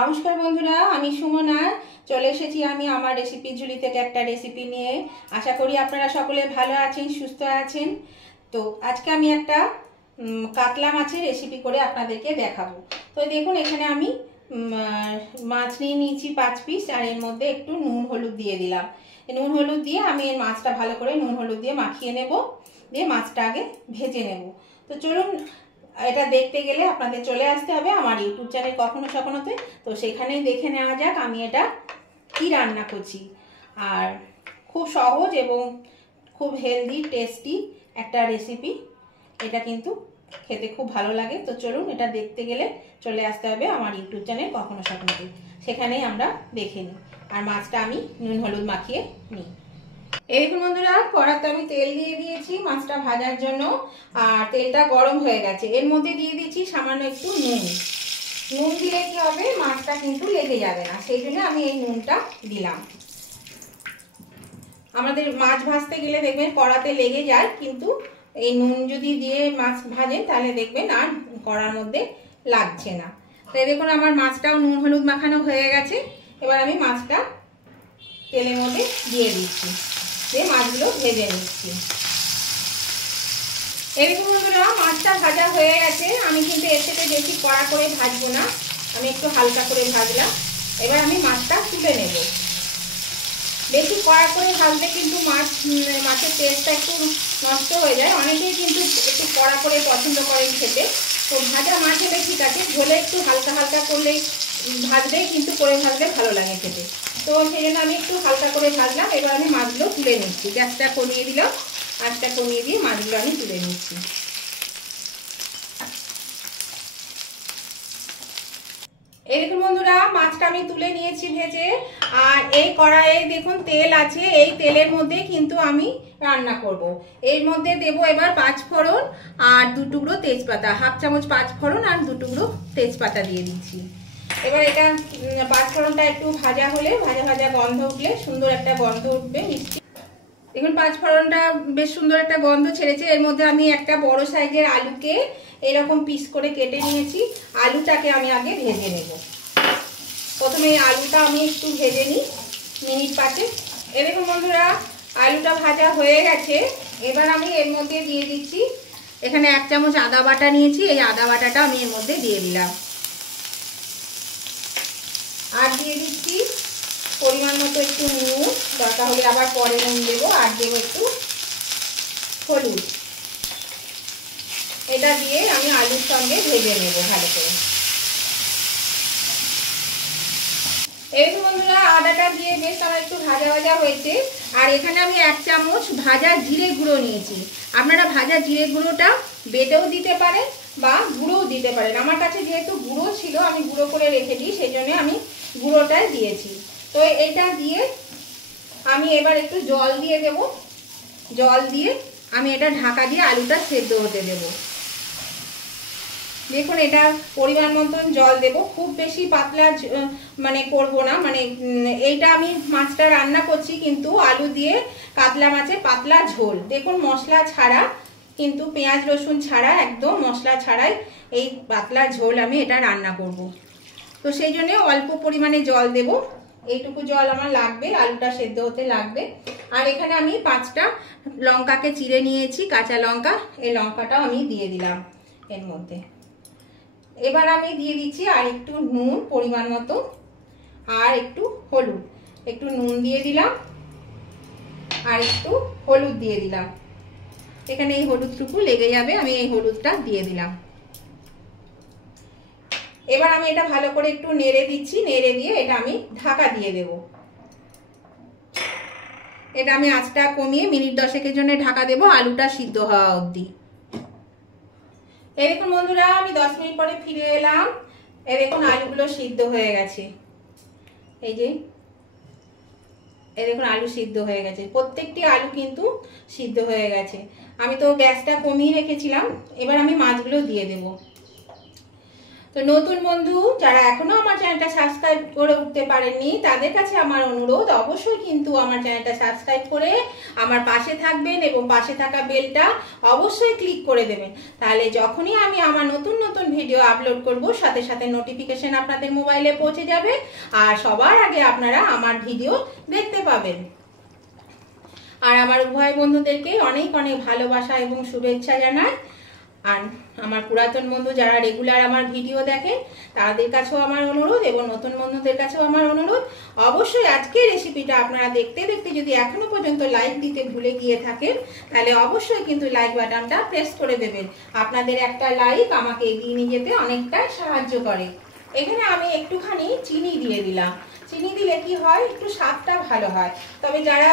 নমস্কার বন্ধুরা, আমি সুমনা চলে এসেছি আমি আমার রেসিপি ঝুলি থেকে একটা রেসিপি নিয়ে। আশা করি আপনারা সকলে ভালো আছেন, সুস্থ আছেন। তো আজকে আমি একটা কাতলা মাছের রেসিপি করে আপনাদেরকে দেখাবো। তো দেখুন, এখানে আমি মাছ নিয়ে নিয়েছি 5 পিস, আর এর মধ্যে একটু নুন হলুদ দিয়ে দিলাম। নুন হলুদ দিয়ে আমি এই মাছটা ভালো করে নুন হলুদ দিয়ে মাখিয়ে নেব, দিয়ে মাছটা আগে ভেজে নেব। তো চলুন, এটা দেখতে গেলে আপনাদের চলে আসতে হবে আমার ইউটিউব চ্যানেল কখনো সখনোতে। তো সেখানেই দেখে নেওয়া যাক আমি এটা কি রান্না করছি। আর খুব সহজ এবং খুব হেলদি টেস্টি একটা রেসিপি, এটা কিন্তু খেতে খুব ভালো লাগে। তো চলুন, এটা দেখতে গেলে চলে আসতে হবে আমার ইউটিউব চ্যানেল কখনো সখনোতে, সেখানেই আমরা দেখে নিই। আর মাছটা আমি নুন হলুদ মাখিয়ে নিই। এই দেখুন বন্ধুরা, কড়াতে আমি তেল দিয়ে দিয়েছি মাছটা ভাজার জন্য, আর তেলটা গরম হয়ে গেছে। এর মধ্যে দিয়ে দিয়েছি সামান্য একটু নুন। নুন দিলে কি হবে, মাছটা কিন্তু লেগে যাবে না, সেই জন্য আমি এই নুনটা দিলাম। আমাদের মাছ ভাজতে গেলে দেখবেন কড়াতে লেগে যায়, কিন্তু এই নুন যদি দিয়ে মাছ ভাজেন তাহলে দেখবেন আর কড়ার মধ্যে লাগছে না। তাই দেখুন, আমার মাছটাও নুন হলুদ মাখানো হয়ে গেছে। এবার আমি মাছটা তেলের মধ্যে দিয়ে দিচ্ছি, দিয়ে মাছগুলো ভেজে নিচ্ছি। এরকম বন্ধুরা, মাছটা ভাজা হয়ে গেছে। আমি কিন্তু এর থেকে বেশি কড়া করে ভাজবো না, আমি একটু হালকা করে ভাজলাম। এবার আমি মাছটা তুলে নেব। বেশি কড়া করে ভাজলে কিন্তু মাছের টেস্টটা একটু নষ্ট হয়ে যায়। অনেকেই কিন্তু একটু কড়া করে পছন্দ করেন খেতে। তো ভাজা মাছ হলে ঠিক আছে, ঝোলে একটু হালকা হালকা করলেই ভাজলেই কিন্তু করে ভাজলে ভালো লাগে খেতে। তো সেই জন্য আমি একটু হালকা করে ভাজলাম। এবার আমি মাছগুলো তুলে নিচ্ছি, গ্যাসটা কমিয়ে দিলাম, আঁচটা কমিয়ে দিয়ে মাছগুলো আমি তুলে নিচ্ছি। এই দেখুন বন্ধুরা, মাছটা আমি তুলে নিয়েছি ভেজে। আর এই কড়াইয়ে দেখুন তেল আছে, এই তেলের মধ্যে কিন্তু আমি রান্না করব। এর মধ্যে দেব এবার 5 ফোড়ন আর 2 টুকরো তেজপাতা, হাফ চামচ 5 ফোড়ন আর 2 টুকরো তেজপাতা দিয়ে দিচ্ছি। এবার এটা 5 ফোড়নটা একটু ভাজা হলে, ভাজা ভাজা গন্ধ উঠলে, সুন্দর একটা গন্ধ উঠবে মিষ্টি। দেখুন 5 ফোড়নটা বেশ সুন্দর একটা গন্ধ ছেড়েছে। এর মধ্যে আমি একটা বড় সাইজের আলুকে এরকম পিস করে কেটে নিয়েছি। আলুটাকে আমি আগে ভেজে নেব। প্রথমে এই আলুটা আমি একটু ভেজে নিই মিনিট 5। এই দেখুন বন্ধুরা, আলুটা ভাজা হয়ে গেছে। এবার আমি এর মধ্যে দিয়ে দিচ্ছি, এখানে 1 চামচ আদা বাটা নিয়েছি, এই আদা বাটাটা আমি এর মধ্যে দিয়ে দিলাম। আর দিয়ে দিচ্ছি পরিমাণ মতো একটু নুন, দরকার হলে আবার পরে নুন দেবো। আর দেবো একটু হলুদ। এটা দিয়ে আমি আলুর সঙ্গে ভেজে নেব ভালো করে। এই বন্ধুরা, আদাটা দিয়ে বেশ আমার একটু ভাজা ভাজা হয়েছে। আর এখানে আমি 1 চামচ ভাজা জিরে গুঁড়ো নিয়েছি। আপনারা ভাজা জিরে গুঁড়োটা বেটেও দিতে পারেন বা গুঁড়োও দিতে পারেন। আমার কাছে যেহেতু গুঁড়ো ছিল, আমি গুঁড়ো করে রেখে দিই, সেই জন্য আমি গুঁড়োটাই দিয়েছি। তো এটা দিয়ে আমি এবার একটু জল দিয়ে দেব। জল দিয়ে আমি এটা ঢাকা দিয়ে আলুটা সেদ্ধ হতে দেব। দেখুন, এটা পরিমাণ মতন জল দেব, খুব বেশি পাতলা মানে করব না। মানে এইটা আমি মাছটা রান্না করছি কিন্তু আলু দিয়ে কাতলা মাছের পাতলা ঝোল। দেখুন, মশলা ছাড়া, কিন্তু পেঁয়াজ রসুন ছাড়া, একদম মশলা ছাড়াই এই পাতলা ঝোল আমি এটা রান্না করব। তো সেই জন্য অল্প পরিমাণে জল দেব, এইটুকু জল আমার লাগবে, আলুটা সেদ্ধ হতে লাগবে। আর এখানে আমি 5টা লঙ্কাকে চিড়ে নিয়েছি, কাঁচা লঙ্কা, এই লঙ্কাটাও আমি দিয়ে দিলাম এর মধ্যে। এবার আমি দিয়ে দিচ্ছি আর একটু নুন পরিমাণ মতো, আর একটু হলুদ। একটু নুন দিয়ে দিলাম আর একটু হলুদ দিয়ে দিলাম। এখানে এই হলুদটুকু লেগে যাবে, আমি এই হলুদটা দিয়ে দিলাম। এবার আমি এটা ভালো করে একটু নেড়ে দিচ্ছি, নেড়ে দিয়ে এটা আমি ঢাকা দিয়ে দেব। এটা আমি আঁচটা কমিয়ে মিনিট 10-এর জন্য ঢাকা দেব, আলুটা সিদ্ধ হওয়া অবধি। এই দেখুন বন্ধুরা, আমি 10 মিনিট পরে ফিরে এলাম। এই দেখুন, আলুগুলো সিদ্ধ হয়ে গেছে। এই যে এই দেখুন, আলু সিদ্ধ হয়ে গেছে, প্রত্যেকটি আলু কিন্তু সিদ্ধ হয়ে গেছে। আমি তো গ্যাসটা কমিয়ে রেখেছিলাম। এবার আমি মাছগুলো দিয়ে দেব। তো তো নতুন বন্ধু যারা এখনো আমার চ্যানেলটা সাবস্ক্রাইব করে উঠতে পারেননি তাদের কাছে আমার অনুরোধ, অবশ্যই কিন্তু আমার চ্যানেলটা সাবস্ক্রাইব করে আমার পাশে থাকবেন এবং পাশে থাকা বেলটা অবশ্যই ক্লিক করে দেবেন। তাহলে যখনই আমি আমার নতুন নতুন ভিডিও আপলোড করব সাথে সাথে নোটিফিকেশন আপনাদের মোবাইলে পৌঁছে যাবে আর সবার আগে আপনারা আমার ভিডিও দেখতে পাবেন। আর আমার উভয় বন্ধুদেরকে অনেক অনেক ভালোবাসা এবং শুভেচ্ছা জানাই। আর আমার পুরাতন বন্ধু যারা রেগুলার আমার ভিডিও দেখেন তাদের কাছেও আমার অনুরোধ এবং নতুন বন্ধুদের কাছেও আমার অনুরোধ, অবশ্যই আজকের রেসিপিটা আপনারা দেখতে দেখতে যদি এখনো পর্যন্ত লাইক দিতে ভুলে গিয়ে থাকেন তাহলে অবশ্যই কিন্তু লাইক বাটনটা প্রেস করে দেবেন। আপনাদের একটা লাইক আমাকে এগিয়ে নিয়ে যেতে অনেকটা সাহায্য করে। এখানে আমি একটুখানি চিনি দিয়ে দিলাম। চিনি দিলে কি হয়, একটু স্বাদটা ভালো হয়। তবে যারা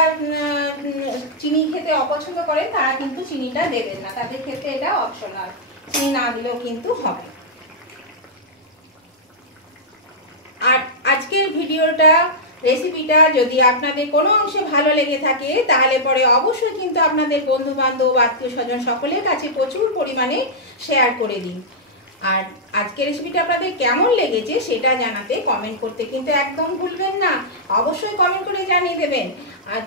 চিনি খেতে অপছন্দ করে তারা কিন্তু চিনিটা দেবেন না, তাদের ক্ষেত্রে এটা অপশনাল, চিনি না দিলেও কিন্তু হবে। আর আজকের ভিডিওটা রেসিপিটা যদি আপনাদের কোনো অংশে ভালো লেগে থাকে তাহলে পরে অবশ্যই কিন্তু আপনাদের বন্ধু বান্ধব আত্মীয় স্বজন সকলের কাছে প্রচুর পরিমাণে শেয়ার করে দিন। আর আজকের রেসিপিটা আপনাদের কেমন লেগেছে সেটা জানাতে কমেন্ট করতে কিন্তু একদম ভুলবেন না, অবশ্যই কমেন্ট করে জানিয়ে দেবেন। আর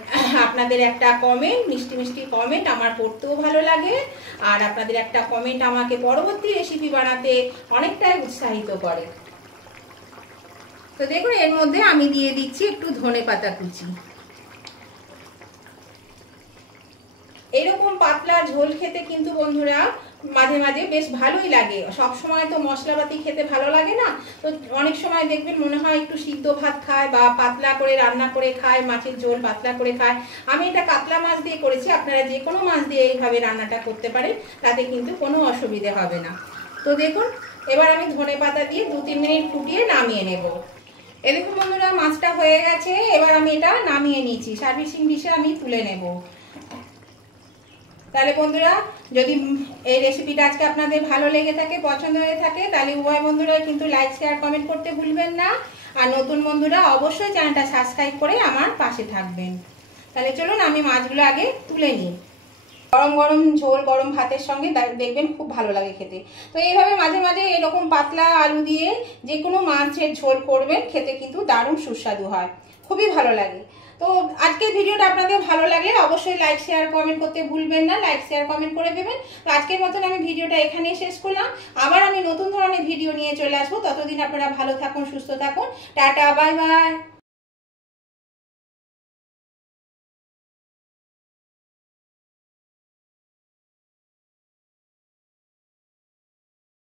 আপনাদের একটা কমেন্ট, মিষ্টি মিষ্টি কমেন্ট আমার পড়তেও ভালো লাগে আর আপনাদের একটা কমেন্ট আমাকে পরবর্তী রেসিপি বানাতে অনেকটাই উৎসাহিত করে। তো দেখুন এর মধ্যে আমি দিয়ে দিচ্ছি একটু ধনেপাতা কুচি। এরকম পাতলা ঝোল খেতে কিন্তু বন্ধুরা মাঝে মাঝে বেশ ভালোই লাগে। সব সময় তো মশলাপাতি খেতে ভালো লাগে না, তো অনেক সময় দেখবেন মনে হয় একটু সিদ্ধ ভাত খায় বা পাতলা করে রান্না করে খায়, মাছের ঝোল পাতলা করে খায়। আমি এটা কাতলা মাছ দিয়ে করেছি, আপনারা যে কোনো মাছ দিয়ে এইভাবে রান্নাটা করতে পারেন, তাতে কিন্তু কোনো অসুবিধে হবে না। তো দেখুন এবার আমি ধনেপাতা দিয়ে 2-3 মিনিট ফুটিয়ে নামিয়ে নেব। এ দেখুন বন্ধুরা মাছটা হয়ে গেছে, এবার আমি এটা নামিয়ে নিয়েছি, সার্ভিসিং ডিশে আমি তুলে নেব। তাহলে বন্ধুরা যদি এই রেসিপিটা আজকে আপনাদের ভালো লেগে থাকে, পছন্দ হয়ে থাকে, তাহলে উভয় বন্ধুরা কিন্তু লাইক শেয়ার কমেন্ট করতে ভুলবেন না। আর নতুন বন্ধুরা অবশ্যই চ্যানেলটা সাবস্ক্রাইব করে আমার পাশে থাকবেন। তাহলে চলুন আমি মাছগুলো আগে তুলে নিই। গরম গরম ঝোল গরম ভাতের সঙ্গে দেখবেন খুব ভালো লাগে খেতে। তো এইভাবে মাঝে মাঝে এরকম পাতলা আলু দিয়ে যে কোনো মাছের ঝোল করবেন, খেতে কিন্তু দারুণ সুস্বাদু হয়, খুবই ভালো লাগে। তো আজকের ভিডিওটা আপনাদের ভালো লাগলে অবশ্যই লাইক শেয়ার কমেন্ট করতে ভুলবেন না, লাইক শেয়ার কমেন্ট করে দেবেন। তো আজকের মতন আমি ভিডিওটা এখানেই শেষ করলাম, আবার আমি নতুন ধরনের ভিডিও নিয়ে চলে আসবো। ততদিন আপনারা ভালো থাকুন, সুস্থ থাকুন, টাটা, বাই বাই।